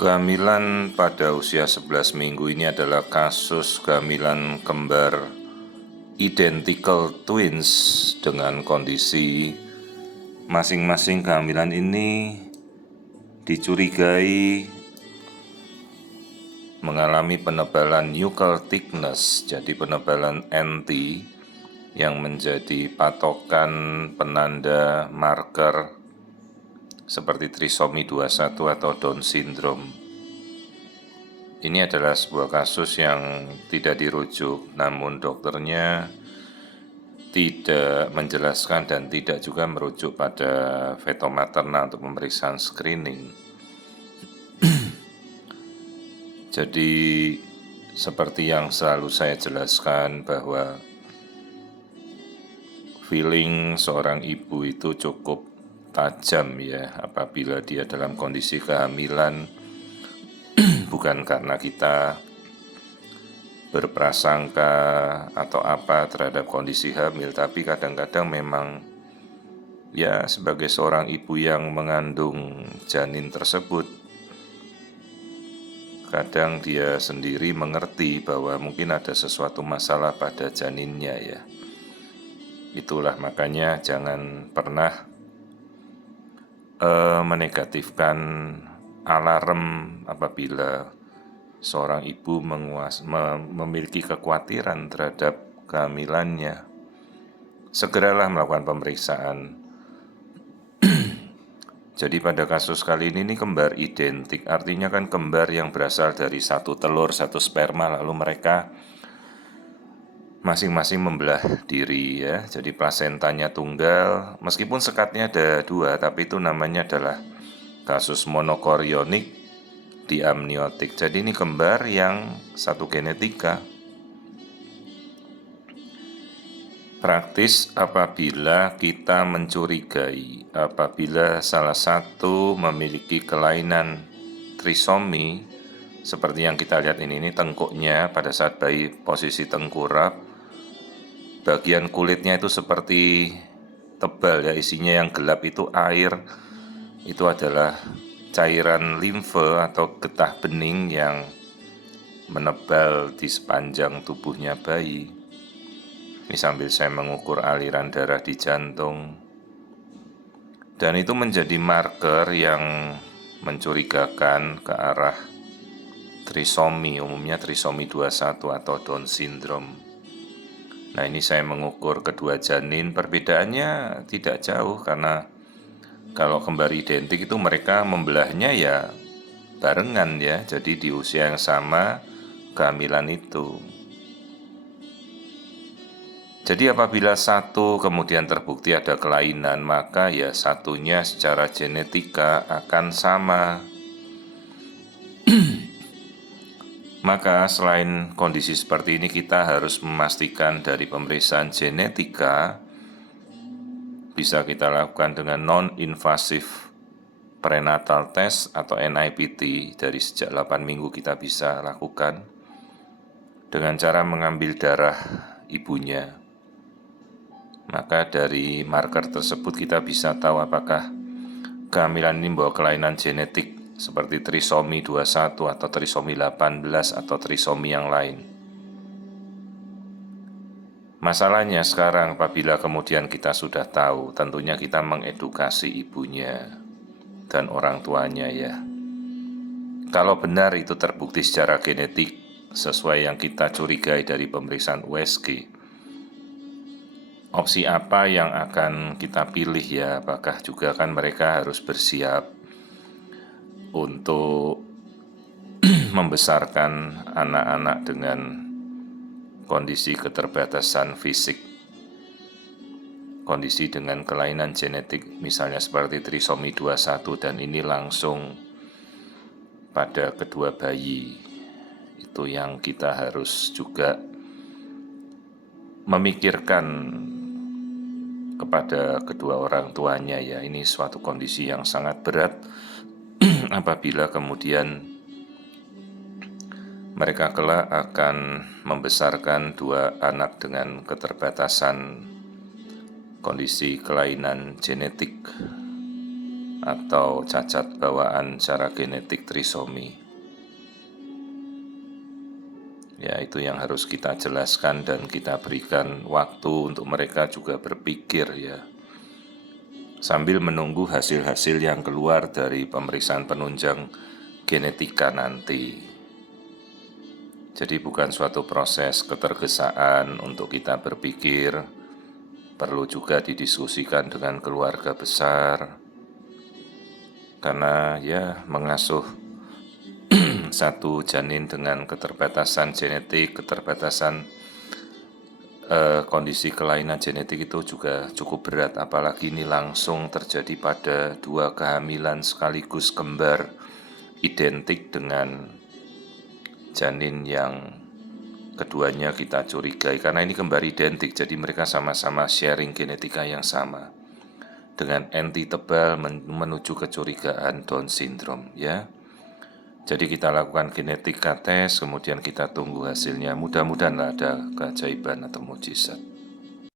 Kehamilan pada usia 11 minggu ini adalah kasus kehamilan kembar identical twins dengan kondisi masing-masing kehamilan ini dicurigai mengalami penebalan nuchal thickness, jadi penebalan NT yang menjadi patokan penanda marker seperti trisomi 21 atau Down syndrome. Ini adalah sebuah kasus yang tidak dirujuk, namun dokternya tidak menjelaskan dan tidak juga merujuk pada feto maternal untuk pemeriksaan screening. Jadi seperti yang selalu saya jelaskan bahwa feeling seorang ibu itu cukup tajam ya apabila dia dalam kondisi kehamilan, bukan karena kita berprasangka atau apa terhadap kondisi hamil, tapi kadang-kadang memang ya sebagai seorang ibu yang mengandung janin tersebut, kadang dia sendiri mengerti bahwa mungkin ada sesuatu masalah pada janinnya ya. Itulah makanya jangan pernah menegatifkan alarm apabila seorang ibu memiliki kekhawatiran terhadap kehamilannya. Segeralah melakukan pemeriksaan. Jadi pada kasus kali ini kembar identik, artinya kan kembar yang berasal dari satu telur, satu sperma, lalu mereka masing-masing membelah diri ya. Jadi plasentanya tunggal, meskipun sekatnya ada dua, tapi itu namanya adalah kasus monokorionik diamniotik. Jadi ini kembar yang satu genetika. Praktis apabila kita mencurigai apabila salah satu memiliki kelainan trisomi, seperti yang kita lihat ini tengkuknya pada saat bayi posisi tengkurap, bagian kulitnya itu seperti tebal ya, isinya yang gelap itu air, itu adalah cairan limfe atau getah bening yang menebal di sepanjang tubuhnya bayi. Ini sambil saya mengukur aliran darah di jantung. Dan itu menjadi marker yang mencurigakan ke arah trisomi, umumnya trisomi 21 atau Down syndrome. Nah ini saya mengukur kedua janin, perbedaannya tidak jauh karena kalau kembar identik itu mereka membelahnya ya barengan ya, jadi di usia yang sama kehamilan itu. Jadi apabila satu kemudian terbukti ada kelainan, maka ya satunya secara genetika akan sama. Maka selain kondisi seperti ini, kita harus memastikan dari pemeriksaan genetika bisa kita lakukan dengan non-invasive prenatal test atau NIPT. Dari sejak 8 minggu kita bisa lakukan dengan cara mengambil darah ibunya. Maka dari marker tersebut kita bisa tahu apakah kehamilan ini membawa kelainan genetik seperti trisomi 21 atau trisomi 18 atau trisomi yang lain. Masalahnya sekarang apabila kemudian kita sudah tahu, tentunya kita mengedukasi ibunya dan orang tuanya ya. Kalau benar itu terbukti secara genetik sesuai yang kita curigai dari pemeriksaan USG, opsi apa yang akan kita pilih ya? Apakah juga kan mereka harus bersiap untuk membesarkan anak-anak dengan kondisi keterbatasan fisik, kondisi dengan kelainan genetik misalnya seperti trisomi 21, dan ini langsung pada kedua bayi. Itu yang kita harus juga memikirkan kepada kedua orang tuanya ya. Ini suatu kondisi yang sangat berat apabila kemudian mereka kelak akan membesarkan dua anak dengan keterbatasan kondisi kelainan genetik. atau cacat bawaan secara genetik trisomi. Ya, itu yang harus kita jelaskan dan kita berikan waktu untuk mereka juga berpikir ya, sambil menunggu hasil-hasil yang keluar dari pemeriksaan penunjang genetika nanti. Jadi bukan suatu proses ketergesaan untuk kita berpikir, perlu juga didiskusikan dengan keluarga besar, karena ya mengasuh satu janin dengan keterbatasan genetik, keterbatasan kondisi kelainan genetik itu juga cukup berat, apalagi ini langsung terjadi pada 2 kehamilan sekaligus kembar identik dengan janin yang keduanya kita curigai, karena ini kembar identik, jadi mereka sama-sama sharing genetika yang sama dengan anti tebal menuju kecurigaan Down syndrome ya. Jadi kita lakukan genetika tes, kemudian kita tunggu hasilnya. Mudah-mudahan ada keajaiban atau mujizat.